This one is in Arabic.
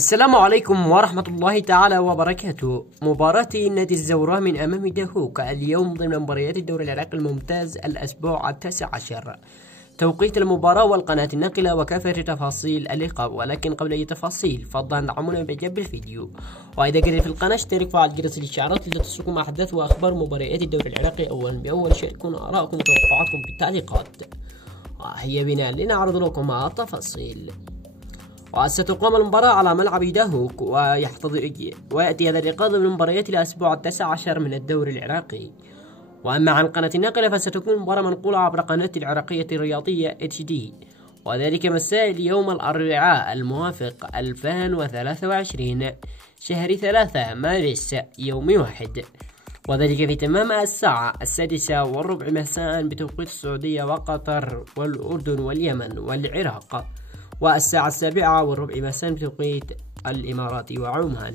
السلام عليكم ورحمة الله تعالى وبركاته. مباراة نادي الزوراء من أمام دهوك اليوم ضمن مباريات الدوري العراقي الممتاز الأسبوع 19. توقيت المباراة والقناة الناقلة وكافة تفاصيل اللقاء، ولكن قبل أي تفاصيل فضلا دعمونا بإعجاب الفيديو، وإذا جديد في القناة اشترك وفعل جرس الإشعارات لتصلكم أحداث وأخبار مباريات الدوري العراقي أولا بأول. شاركونا آراءكم وتوقعاتكم في التعليقات. وهيا بنا لنعرض لكم التفاصيل. وستقام المباراة على ملعب دهوك، ويأتي هذا اللقاء ضمن مباريات الأسبوع 19 من الدوري العراقي. وأما عن قناة الناقلة فستكون المباراة منقولة عبر قناة العراقية الرياضية HD، وذلك مساء اليوم الأربعاء الموافق 2023 شهر 3 مارس يوم 1، وذلك في تمام الساعة 6:15 مساء بتوقيت السعودية وقطر والأردن واليمن والعراق، والساعة 7:15 مساء بتوقيت الإمارات وعمان.